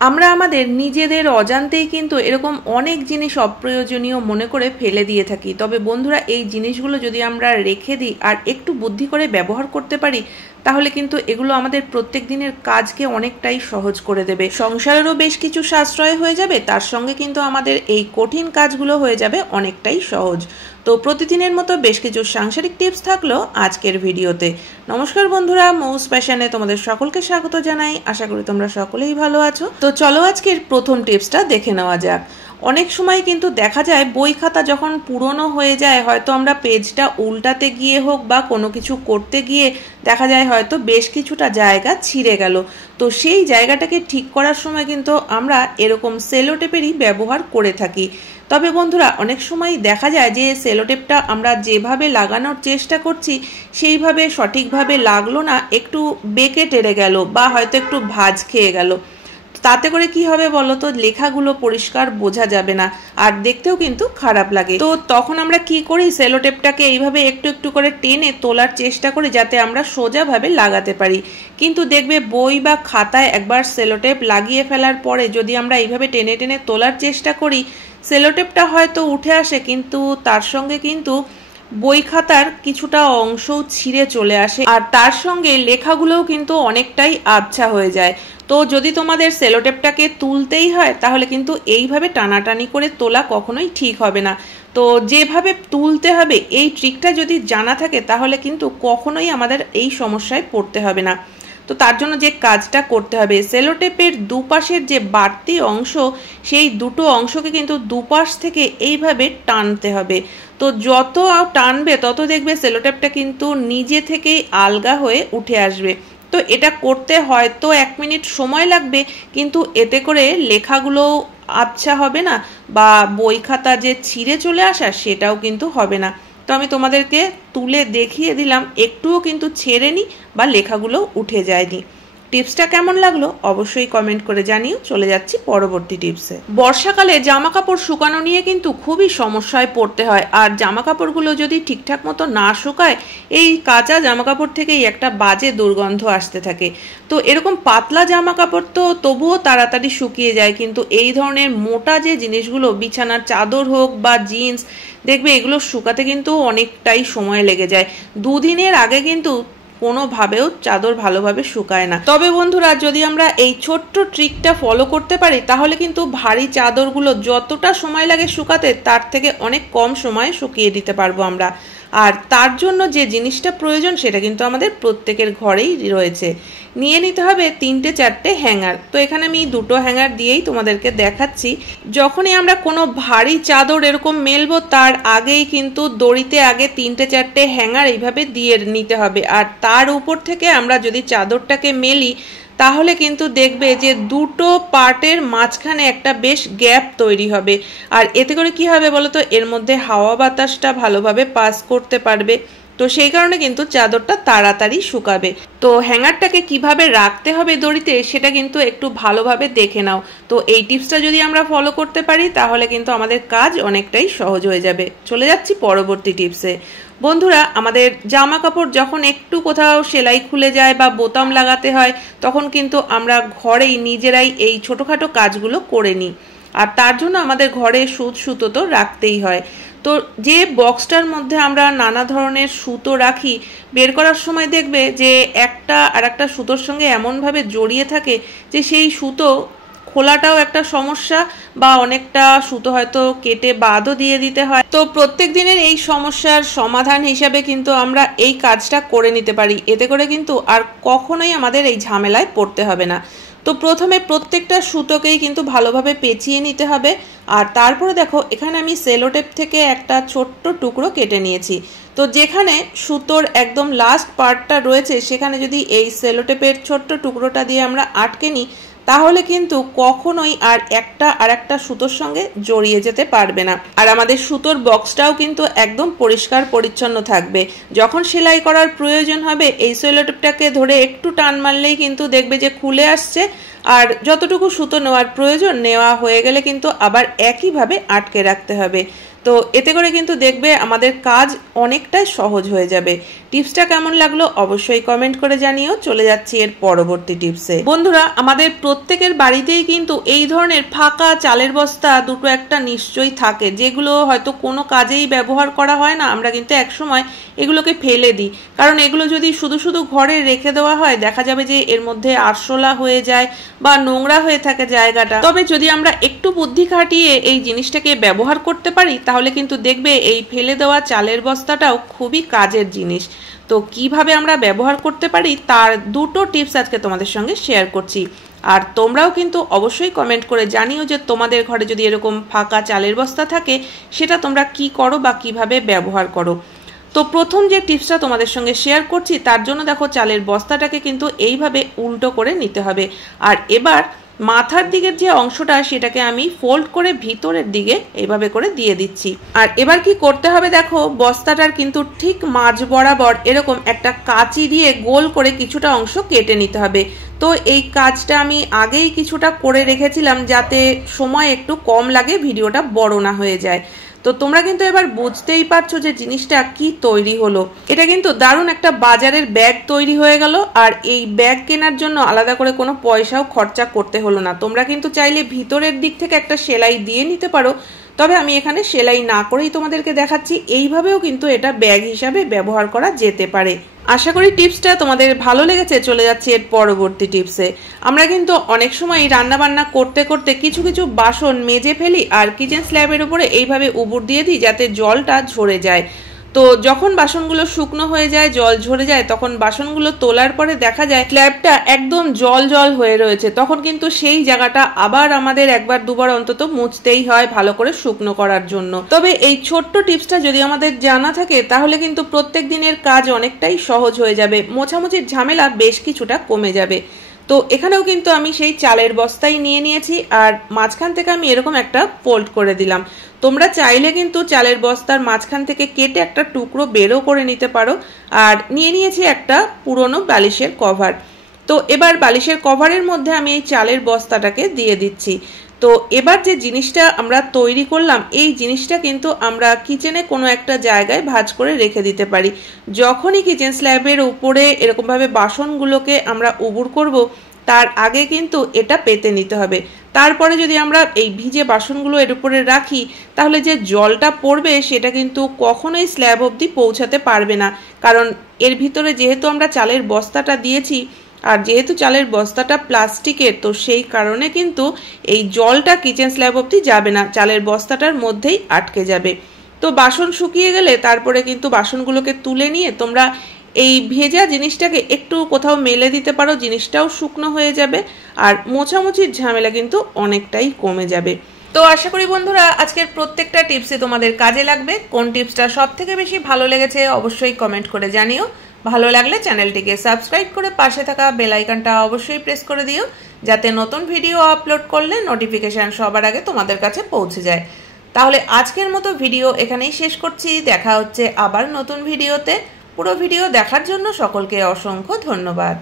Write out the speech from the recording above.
আমরা আমাদের নিজেদের অজান্তেই কিন্তু এরকম অনেক জিনিস অপ্রয়োজনীয় মনে করে ফেলে দিয়ে থাকি। তবে বন্ধুরা, এই জিনিসগুলো যদি আমরা রেখে দিই আর একটু বুদ্ধি করে ব্যবহার করতে পারি, তাহলে কিন্তু এগুলো আমাদের প্রত্যেক দিনের কাজকে অনেকটাই সহজ করে দেবে। সংসারেরও বেশ কিছু সাশ্রয় হয়ে যাবে, তার সঙ্গে কিন্তু আমাদের এই কঠিন কাজগুলো হয়ে যাবে অনেকটাই সহজ। তো প্রতিদিনের মতো বেশ কিছু সাংসারিক টিপস থাকলো আজকের ভিডিওতে। নমস্কার বন্ধুরা, মৌস ফ্যাশনে তোমাদের সকলকে স্বাগত জানাই। আশা করি তোমরা সকলেই ভালো আছো। তো চলো আজকের প্রথম টিপসটা দেখে নেওয়া যাক। অনেক সময় কিন্তু দেখা যায় বই খাতা যখন পুরনো হয়ে যায়, হয়তো আমরা পেজটা উল্টাতে গিয়ে হোক বা কোনো কিছু করতে গিয়ে দেখা যায় হয়তো বেশ কিছুটা জায়গা ছিঁড়ে গেল। তো সেই জায়গাটাকে ঠিক করার সময় কিন্তু আমরা এরকম সেলো টেপেরই ব্যবহার করে থাকি। তবে বন্ধুরা, অনেক সময় দেখা যায় যে সেলো টেপটা আমরা যেভাবে লাগানোর চেষ্টা করছি সেইভাবে সঠিকভাবে লাগলো না, একটু বেঁকে টেরে গেল বা হয়তো একটু ভাঁজ খেয়ে গেল। তাতে করে কি হবে বলো তো, লেখাগুলো পরিষ্কার বোঝা যাবে না আর দেখতেও কিন্তু খারাপ লাগে। তো তখন আমরা কি করি, সেলো টেপটাকে এইভাবে একটু একটু করে টেনে তোলার চেষ্টা করি যাতে আমরা সোজাভাবে লাগাতে পারি। কিন্তু দেখবে বই বা খাতায় একবার সেলো টেপ লাগিয়ে ফেলার পরে যদি আমরা এইভাবে টেনে টেনে তোলার চেষ্টা করি, সেলো টেপটা হয়তো উঠে আসে, কিন্তু তার সঙ্গে কিন্তু বই খাতার কিছুটা অংশও ছিঁড়ে চলে আসে আর তার সঙ্গে লেখাগুলোও কিন্তু অনেকটাই আবছা হয়ে যায়। তো যদি তোমাদের সেলো টেপটাকে তুলতেই হয়, তাহলে কিন্তু এইভাবে টানাটানি করে তোলা কখনোই ঠিক হবে না। তো যেভাবে তুলতে হবে এই ট্রিকটা যদি জানা থাকে, তাহলে কিন্তু কখনোই আমাদের এই সমস্যায় পড়তে হবে না। তো তার জন্য যে কাজটা করতে হবে, সেলো টেপের দুপাশের যে বাড়তি অংশ, সেই দুটো অংশকে কিন্তু দুপাশ থেকে এইভাবে টানতে হবে। তো যত টানবে তত দেখবে সেলো টেপটা কিন্তু নিজে থেকেই আলগা হয়ে উঠে আসবে। তো এটা করতে হয়তো 1 মিনিট সময় লাগবে, কিন্তু এতে করে লেখাগুলো আবছা হবে না বা বই খাতা যে ছিঁড়ে চলে আসা সেটাও কিন্তু হবে না। তো আমি তোমাদেরকে তুলে দেখিয়ে দিলাম, একটুও কিন্তু ছেড়েনি বা লেখাগুলো উঠে যায়নি। টিপসটা কেমন লাগলো অবশ্যই কমেন্ট করে জানিও। চলে যাচ্ছি পরবর্তী টিপসে। বর্ষাকালে জামা কাপড় শুকানো নিয়ে কিন্তু খুবই সমস্যায় পড়তে হয়, আর জামা কাপড়গুলো যদি ঠিকঠাক মতো না শুকায়, এই কাঁচা জামা কাপড় থেকেই একটা বাজে দুর্গন্ধ আসতে থাকে। তো এরকম পাতলা জামা কাপড় তো তবুও তাড়াতাড়ি শুকিয়ে যায়, কিন্তু এই ধরনের মোটা যে জিনিসগুলো, বিছানার চাদর হোক বা জিন্স, দেখবে এগুলো শুকাতে কিন্তু অনেকটাই সময় লেগে যায়। 2 দিনের আগে কিন্তু কোনোভাবেও চাদর ভালোভাবে শুকায় না। তবে বন্ধুরা, যদি আমরা এই ছোট্ট ট্রিকটা ফলো করতে পারি, তাহলে কিন্তু ভারী চাদরগুলো যতটা সময় লাগে শুকাতে, তার থেকে অনেক কম সময়ে শুকিয়ে দিতে পারবো আমরা। আর তার জন্য যে জিনিসটা প্রয়োজন সেটা কিন্তু আমাদের প্রত্যেকের ঘরেই রয়েছে। নিয়ে নিতে হবে 3-4টে হ্যাঙ্গার। তো এখানে আমি 2টো হ্যাঙ্গার দিয়েই তোমাদেরকে দেখাচ্ছি। যখনই আমরা কোনো ভারী চাদর এরকম মেলবো, তার আগেই কিন্তু দড়িতে আগে 3-4টে হ্যাঙ্গার এইভাবে দিয়ে নিতে হবে। আর তার উপর থেকে আমরা যদি চাদরটাকে মেলি, তাহলে কিন্তু দেখবে যে দুটো পার্টের মাঝখানে একটা বেশ গ্যাপ তৈরি হবে। আর এতে করে কি হবে বলো তো, এর মধ্যে হাওয়া বাতাসটা ভালোভাবে পাস করতে পারবে। তো সেই কারণে কিন্তু চাদরটা তাড়াতাড়ি শুকাবে। তো হ্যাঙ্গারটাকে কিভাবে রাখতে হবে দড়িতে, সেটা কিন্তু একটু ভালোভাবে দেখে নাও। তো এই টিপসটা যদি আমরা ফলো করতে পারি, তাহলে কিন্তু আমাদের কাজ অনেকটাই সহজ হয়ে যাবে। চলে যাচ্ছি পরবর্তী টিপসে। বন্ধুরা, আমাদের জামা কাপড় যখন একটু কোথাও সেলাই খুলে যায় বা বোতাম লাগাতে হয়, তখন কিন্তু আমরা ঘরেই নিজেরাই এই ছোটোখাটো কাজগুলো করে নিই। আর তার জন্য আমাদের ঘরে সুতো তো রাখতেই হয়। তো যে বক্সটার মধ্যে আমরা নানা ধরনের সুতো রাখি, বের করার সময় দেখবে যে একটা আর একটা সুতোর সঙ্গে এমনভাবে জড়িয়ে থাকে যে সেই সুতো খোলাটাও একটা সমস্যা, বা অনেকটা সুতো হয়তো কেটে বাদও দিয়ে দিতে হয়। তো প্রত্যেক দিনের এই সমস্যার সমাধান হিসাবে কিন্তু আমরা এই কাজটা করে নিতে পারি। এতে করে কিন্তু আর কখনোই আমাদের এই ঝামেলায় পড়তে হবে না। তো প্রথমে প্রত্যেকটা সুতোকেই কিন্তু ভালোভাবে পেঁচিয়ে নিতে হবে। আর তারপরে দেখো, এখানে আমি সেলো টেপ থেকে একটা ছোট্ট টুকরো কেটে নিয়েছি। তো যেখানে সুতোর একদম লাস্ট পার্টটা রয়েছে, সেখানে যদি এই সেলো টেপের ছোট্ট টুকরোটা দিয়ে আমরা আটকে নিই, তাহলে কিন্তু কখনোই আর একটা সুতোর সঙ্গে জড়িয়ে যেতে পারবে না। আর আমাদের সুতোর বক্সটাও কিন্তু একদম পরিষ্কার পরিচ্ছন্ন থাকবে। যখন সেলাই করার প্রয়োজন হবে, এই সেলো টেপটাকে ধরে একটু টান মারলেই কিন্তু দেখবে যে খুলে আসছে। আর যতটুকু সুতো নেওয়ার প্রয়োজন নেওয়া হয়ে গেলে কিন্তু আবার একইভাবে আটকে রাখতে হবে। তো এতে করে কিন্তু দেখবে আমাদের কাজ অনেকটাই সহজ হয়ে যাবে। টিপসটা কেমন লাগলো অবশ্যই কমেন্ট করে জানিও। চলে যাচ্ছি এর পরবর্তী টিপসে। বন্ধুরা, আমাদের প্রত্যেকের বাড়িতেই কিন্তু এই ধরনের ফাঁকা চালের বস্তা দুটো একটা নিশ্চয়ই থাকে, যেগুলো হয়তো কোনো কাজেই ব্যবহার করা হয় না। আমরা কিন্তু একসময় এগুলোকে ফেলে দিই, কারণ এগুলো যদি শুধু শুধু ঘরে রেখে দেওয়া হয় দেখা যাবে যে এর মধ্যে আরশোলা হয়ে যায় বা নোংরা হয়ে থাকে জায়গাটা। তবে যদি আমরা একটু বুদ্ধি খাটিয়ে এই জিনিসটাকে ব্যবহার করতে পারি তাহলে কিন্তু দেখবে এই ফেলে দেওয়া চালের বস্তাটাও খুবই কাজের জিনিস। তো কিভাবে আমরা ব্যবহার করতে পারি তার দুটো টিপস আজকে তোমাদের সঙ্গে শেয়ার করছি। আর তোমরাও কিন্তু অবশ্যই কমেন্ট করে জানিও যে তোমাদের ঘরে যদি এরকম ফাঁকা চালের বস্তা থাকে সেটা তোমরা কি করো বা কিভাবে ব্যবহার করো। তো প্রথম যে টিপসটা তোমাদের সঙ্গে শেয়ার করছি তার জন্য দেখো চালের বস্তাটাকে কিন্তু এইভাবে উল্টো করে নিতে হবে। আর এবার মাথার দিকের যে অংশটা সেটাকে আমি ফোল্ড করে ভিতরের দিকে এইভাবে করে দিয়ে দিচ্ছি। আর এবার কি করতে হবে দেখো, বস্তাটার কিন্তু ঠিক মাঝ বরাবর এরকম একটা কাঁচি দিয়ে গোল করে কিছুটা অংশ কেটে নিতে হবে। তো এই কাজটা আমি আগেই কিছুটা করে রেখেছিলাম যাতে সময় একটু কম লাগে, ভিডিওটা বড় না হয়ে যায়। তো তোমরা কিন্তু এবার বুঝতেই পারছো যে জিনিসটা কি তৈরি হলো। এটা কিন্তু দারুণ একটা বাজারের ব্যাগ তৈরি হয়ে গেল। আর এই ব্যাগ কেনার জন্য আলাদা করে কোনো পয়সাও খরচা করতে হলো না। তোমরা কিন্তু চাইলে ভিতরের দিক থেকে একটা সেলাই দিয়ে নিতে পারো, তবে আমি এখানে সেলাই না করেই তোমাদেরকে দেখাচ্ছি। এইভাবেও কিন্তু এটা ব্যাগ হিসাবে ব্যবহার করা যেতে পারে। আশা করি টিপসটা তোমাদের ভালো লেগেছে। চলে যাচ্ছি এর পরবর্তী টিপসে। আমরা কিন্তু অনেক সময় রান্না বান্না করতে করতে কিছু কিছু বাসন মেজে ফেলি আর কিচেন স্ল্যাবের উপরে এইভাবে উবুর দিয়ে দিই যাতে জলটা ঝরে যায়। তো যখন বাসনগুলো শুকনো হয়ে যায়, জল ঝরে যায়, তখন বাসনগুলো তোলার পরে দেখা যায় স্ল্যাবটা একদম জল জল হয়ে রয়েছে। তখন কিন্তু সেই জায়গাটা আবার আমাদের একবার দুবার অন্তত মুছতেই হয় ভালো করে শুকনো করার জন্য। তবে এই ছোট্ট টিপসটা যদি আমাদের জানা থাকে তাহলে কিন্তু প্রত্যেক দিনের কাজ অনেকটাই সহজ হয়ে যাবে, মোছামুছির ঝামেলা বেশ কিছুটা কমে যাবে। তো এখানেও কিন্তু আমি সেই চালের বস্তাই নিয়ে নিয়েছি আর মাঝখান থেকে আমি এরকম একটা ফোল্ড করে দিলাম। তোমরা চাইলে কিন্তু চালের বস্তার মাঝখান থেকে কেটে একটা টুকরো বেরও করে নিতে পারো। আর নিয়ে নিয়েছি একটা পুরনো বালিশের কভার। তো এবার বালিশের কভারের মধ্যে আমি এই চালের বস্তাটাকে দিয়ে দিচ্ছি। তো এবার যে জিনিসটা আমরা তৈরি করলাম এই জিনিসটা কিন্তু আমরা কিচেনে কোনো একটা জায়গায় ভাঁজ করে রেখে দিতে পারি। যখনই কিচেন স্ল্যাবের উপরে এরকমভাবে বাসনগুলোকে আমরা উবুর করব তার আগে কিন্তু এটা পেতে নিতে হবে। তারপরে যদি আমরা এই ভিজে বাসনগুলো এর উপরে রাখি তাহলে যে জলটা পড়বে সেটা কিন্তু কখনোই স্ল্যাব অবধি পৌঁছাতে পারবে না, কারণ এর ভিতরে যেহেতু আমরা চালের বস্তাটা দিয়েছি আর যেহেতু চালের বস্তাটা প্লাস্টিকের, তো সেই কারণে কিন্তু এই জলটা কিচেন স্ল্যাব অবধি যাবে না, চালের বস্তাটার মধ্যেই আটকে যাবে। তো বাসন শুকিয়ে গেলে তারপরে কিন্তু বাসনগুলোকে তুলে নিয়ে তোমরা এই ভেজা জিনিসটাকে একটু কোথাও মেলে দিতে পারো, জিনিসটাও শুকনো হয়ে যাবে আর মোছামুছির ঝামেলা কিন্তু অনেকটাই কমে যাবে। তো আশা করি বন্ধুরা আজকের প্রত্যেকটা টিপসই তোমাদের কাজে লাগবে। কোন টিপসটা সব থেকে বেশি ভালো লেগেছে অবশ্যই কমেন্ট করে জানিও। ভালো লাগলে চ্যানেলটিকে সাবস্ক্রাইব করে পাশে থাকা বেল আইকনটা অবশ্যই প্রেস করে দিও যাতে নতুন ভিডিও আপলোড করলে নোটিফিকেশন সবার আগে তোমাদের কাছে পৌঁছে যায়। তাহলে আজকের মতো ভিডিও এখানেই শেষ করছি। দেখা হচ্ছে আবার নতুন ভিডিওতে। পুরো ভিডিও দেখার জন্য সকলকে অসংখ্য ধন্যবাদ।